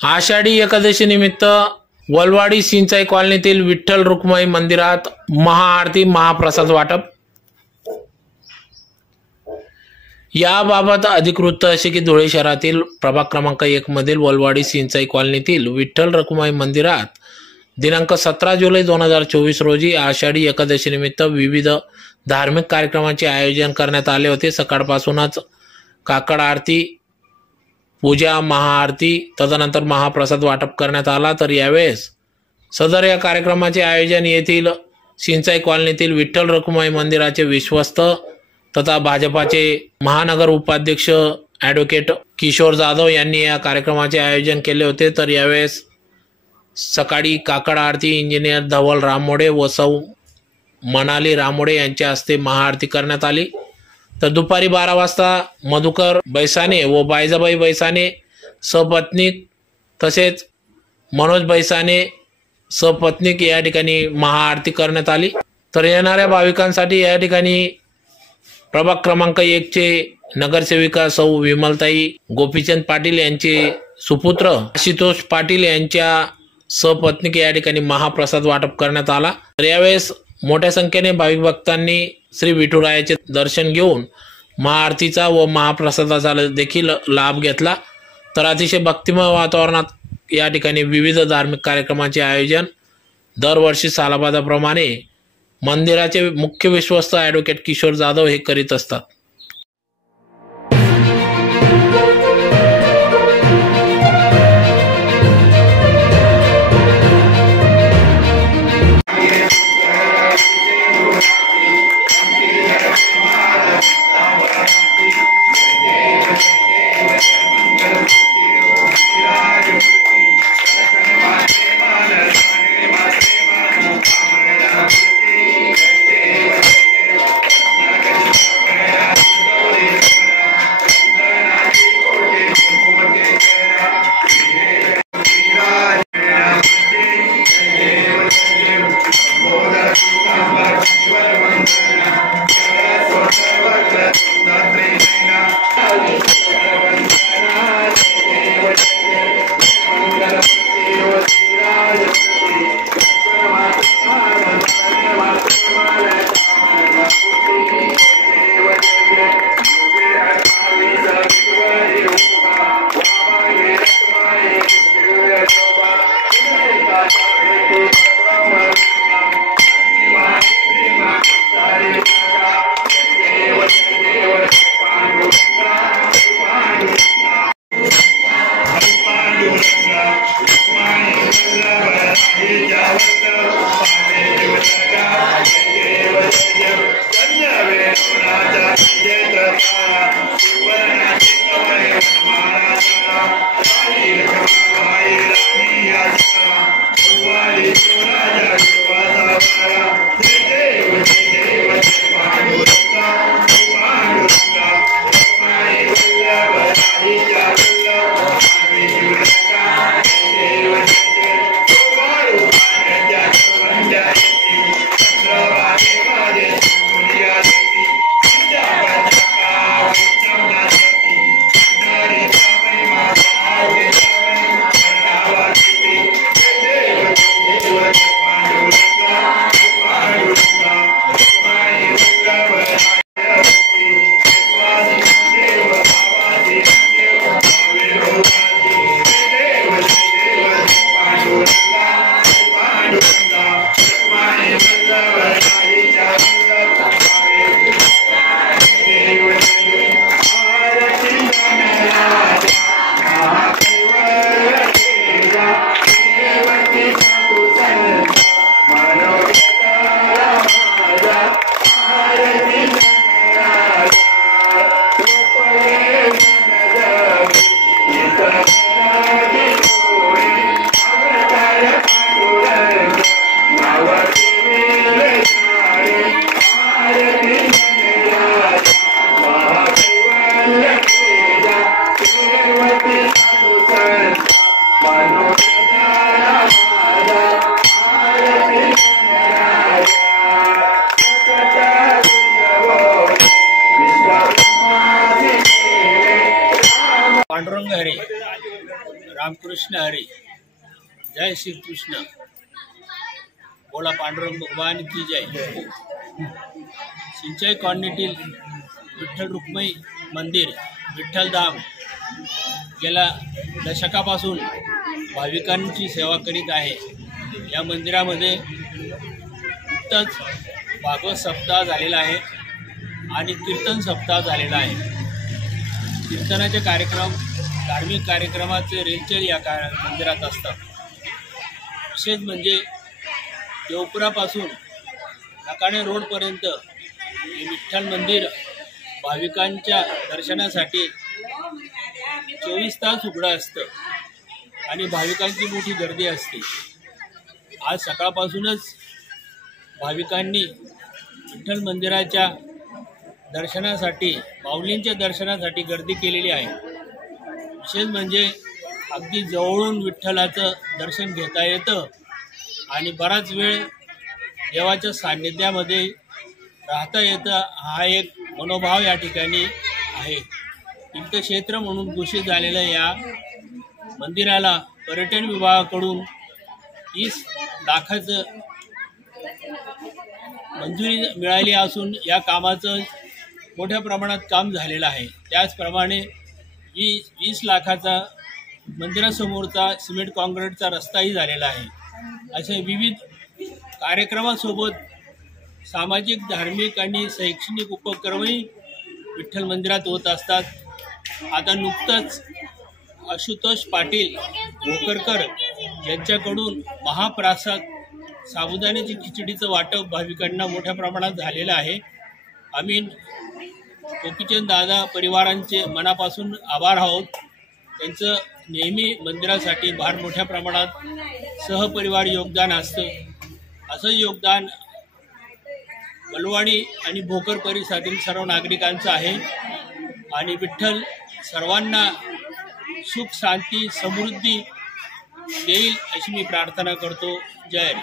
आषाढी एकादशी निमित्त वलवाडी सिंचाई कॉलनीतील विठ्ठल रुक्माई मंदिरात महाआरती महाप्रसाद वाटप। याबाबत अधिक वृत्त असे की धुळे शहरातील प्रभाग क्रमांक 1 मधील वलवाडी सिंचाई कॉलनीतील विठ्ठल रुक्माई मंदिरात दिनांक 17 जुलै 2024 रोजी आषाढी एकादशी निमित्त विविध धार्मिक कार्यक्रमांचे आयोजन करण्यात आले होते। सकाळपासूनच काकड आरती, पूजा, महाआरती तदनंतर महाप्रसाद वाटप करण्यात आला। तर यावेळेस सदर या कार्यक्रमाचे आयोजन येथील सिंचाई कॉलनीतील विठ्ठल रुक्माई मंदिराचे विश्वस्त तथा भाजपाचे महानगर उपाध्यक्ष ॲडव्होकेट किशोर जाधव यांनी या कार्यक्रमाचे आयोजन केले होते। तर यावेळेस सकाळी काकड आरती इंजिनियर धवल रामोडे व सौ मनाली रामोडे यांच्या हस्ते महाआरती करण्यात आली। तर दुपारी 12 वाजता मधुकर बैसाने व बायजाबाई बैसाने सपत्नीक तसेच मनोज बैसाने सपत्नीक या ठिकाणी महाआरती करण्यात आली। तर येणाऱ्या भाविकांसाठी या ठिकाणी प्रभाग क्रमांक 1 चे नगरसेविका सौ विमलताई गोपीचंद पाटील यांचे सुपुत्र आशुतोष पाटील यांच्या सपत्नीक या ठिकाणी महाप्रसाद वाटप करण्यात आला। तर यावेळेस मोठ्या संख्येने भाविक भक्तांनी श्री विठुरायाचे दर्शन घेऊन महाआरतीचा व महाप्रसादाचा देखील लाभ घेतला। तर अतिशय भक्तिमय वातावरणात या ठिकाणी विविध धार्मिक कार्यक्रमांचे आयोजन दरवर्षी सालाबादाप्रमाणे मंदिराचे मुख्य विश्वस्त ॲडव्होकेट किशोर जाधव हे करीत असतात। रामकृष्ण हरी, जय श्री कृष्ण, बोला पांडुरंग भगवान की जय। सिंचाई कॉलनीतील विठ्ठल रुक्मिणी मंदिर विठ्ठलधाम गेल्या दशकापासून भाविकांची सेवा करीत आहे। या मंदिरामध्ये नुकताच भागवत सप्ताह झालेला आहे आणि कीर्तन सप्ताह झालेला आहे। कीर्तनाचे कार्यक्रम, धार्मिक कार्यक्रमाचे रेलचेल या मंदिरात असतात। विशेष म्हणजे देवपुरापासून नकाणे रोडपर्यंत हे विठ्ठल मंदिर भाविकांच्या दर्शनासाठी 24 तास उघडं असतं आणि भाविकांची मोठी गर्दी असते। आज सकाळपासूनच भाविकांनी विठ्ठल मंदिराच्या दर्शनासाठी, माऊलींच्या दर्शनासाठी गर्दी केलेली आहे। विशेष म्हणजे अगदी जवळून विठ्ठलाचं दर्शन घेता येतं आणि बराच वेळ देवाच्या सान्निध्यामध्ये राहता येतं। हा एक मनोभाव या ठिकाणी आहे। तीर्थक्षेत्र म्हणून घोषित झालेल्या या मंदिराला पर्यटन विभागाकडून 30 लाखाचं मंजुरी मिळाली असून या कामाचं मोठ्या प्रमाणात काम झालेलं आहे। त्याचप्रमाणे 20 लाखाचा मंदिरासमोरचा सिमेंट काँक्रीटचा रस्ताही झालेला आहे। असे विविध कार्यक्रमासोबत सामाजिक, धार्मिक आणि शैक्षणिक उपक्रमही विठ्ठल मंदिरात होत असतात। आता नुकतंच आशुतोष पाटील भोकरकर यांच्याकडून महाप्रसाद साबुदाण्याची खिचडीचं वाटप भाविकांना मोठ्या प्रमाणात झालेलं आहे। आम्ही गोपीचंद दादा परिवारांचे मनापासून आभार आहोत। त्यांचं नेहमी मंदिरासाठी फार मोठ्या प्रमाणात सहपरिवार योगदान असतं। असं योगदान वलवाडी आणि भोकर परिसरातील सर्व नागरिकांचं आहे आणि विठ्ठल सर्वांना सुख, शांती, समृद्धी देईल अशी मी प्रार्थना करतो। जय हरी।